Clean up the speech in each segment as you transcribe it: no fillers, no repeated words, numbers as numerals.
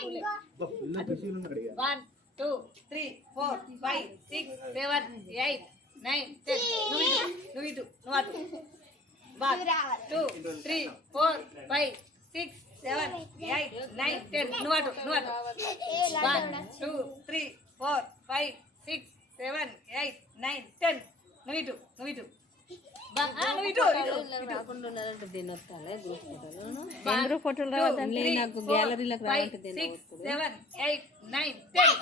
1 2 3 4 5 6 7 8 9 10 నువ్వు ఇటు నువ్వు అటు 1 2 3 4 5 6 7 8 9 10 నువ్వు అటు 1 2 3 4 5 6 7 8 9 10 నువ్వు ఇటు ఫోటోలు రావట్లే నాకు గ్యాలరీలకు రావట్లేదు. 7 8 9 10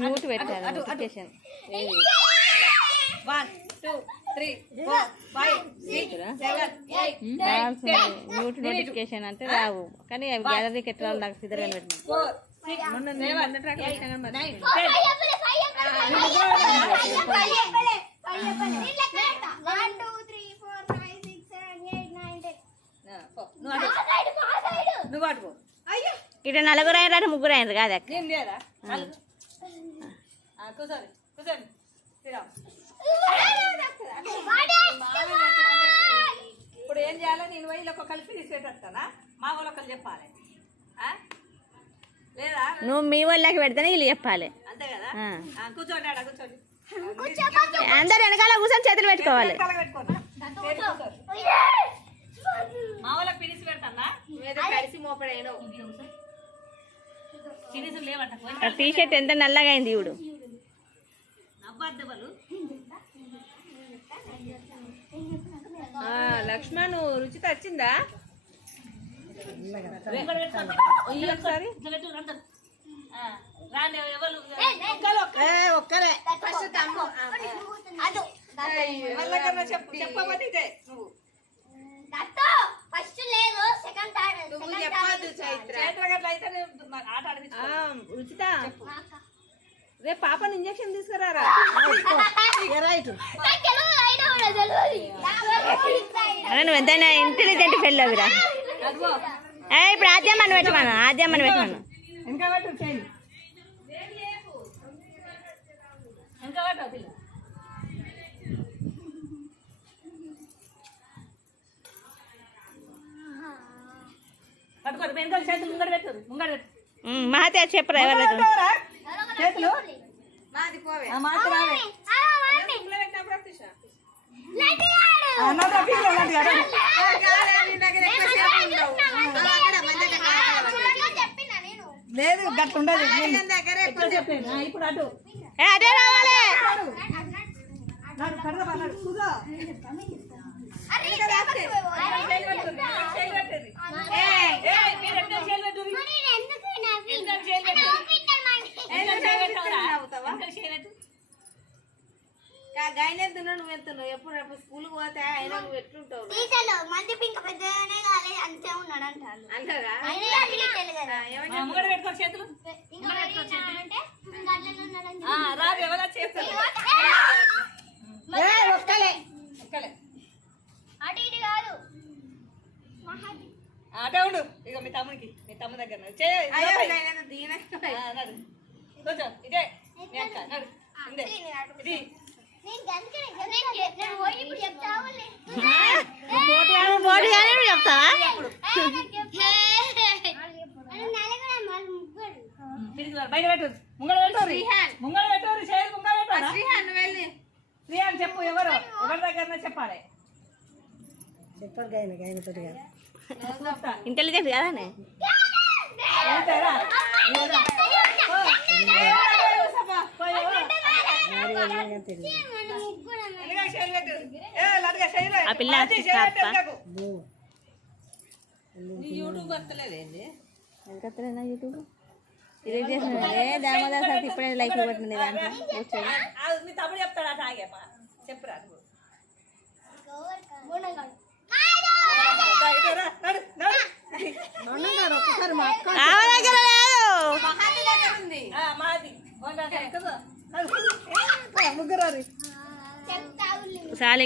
మ్యూట్ పెట్టారు నోటిఫికేషన్. 1 2 3 4 5 6 7 8 9 10 మ్యూట్ నోటిఫికేషన్ అంటే రావు కానీ అవి గ్యాలరీకి ఎట్లా నాకు సిద్ధంగా పెట్టినా 4 6 7 9 నువ్వు అడుగు. ఇటు నలుగురు అయినారు ముగ్గురు అయినారు కాదు అక్క. నేను లేదా కూర్చోండి కూర్చోండి ఇప్పుడు ఏం చేయాలి? నేను పోయి ఒక కలిపి తీసుకెట్టేస్తానా? మా వాళ్ళు ఒకళ్ళు చెప్పాలి లేదా? నువ్వు మీ వాళ్ళకి పెడితేనే వీళ్ళు చెప్పాలి అంతే కదా. కూర్చోండి ఆడ కూర్చోండి. అందరు వెనకాల కూర్చొని చేతులు పెట్టుకోవాలి. మా వాళ్ళకి పిలిచి పెడతానా? కలిసి మోపడేనో పిలిచులు లేవట. టీ షర్ట్ ఎంత నల్లగా అయింది చూడు. అబ్బాద్దెవలు లక్ష్మణ్ రుచిత వచ్చిందా? ఒకసారి ఒక్కరే చెప్పమని నువ్వు రుచిత రేపు పాపని ఇంజక్షన్ తీసుకురారా. నువ్వు ఎంతైనా ఇంటెలిజెంట్ పెళ్ళవిరా. ఇప్పుడు ఆద్యమ్మని పెట్టమను, ఆద్యమ్మని పెట్టమను. ఇంకా పట్టుకోరు వెనకాల చేతులు ముంగడ పెట్టు మహతే చెప్పరా ఎవరు చేతులు లేదు గట్టు ఉండదు. ఇప్పుడు అటు అదే రావాలి. గైనెత్తున్నావు నువ్వు ఎత్తున్నావు. ఎప్పుడు రేపు స్కూల్ పోతే అయినా నువ్వు ఎట్లుంటావు? అంటారా? ముంగడ పెట్టుకో చేతులు. రాదు ఎవరా చేతులు అటే ఉండు. ఇక మీ తమ్ముడికి మీ తమ్ముడి దగ్గర కొంచెం ఇదే మీ అక్క నడు ఇదే ఇది చెప్తావా? బయట పెట్టు. ముంగడ పెట్టరు ముంగడ పెట్టరు చేయాలి. ముంగడ పెట్టారు శ్రీహాన్ చెప్పు. ఎవరు ఎవరి దగ్గర చెప్పాలి? ఇంటెలిజెంట్ కాదానే. ఆ పిల్ల యూట్యూబ్ వస్తలేదేంటి? ఎంతలేనా యూట్యూబ్ ఇరేట్ చేసిన దామోదర్ సార్ ఇప్పుడే లైక్ పెట్టింది దాంట్లో. మీ తమ్ముడు చెప్తాడా? తాగేమ్మా చెప్పురా. ముగ్గురు సాలి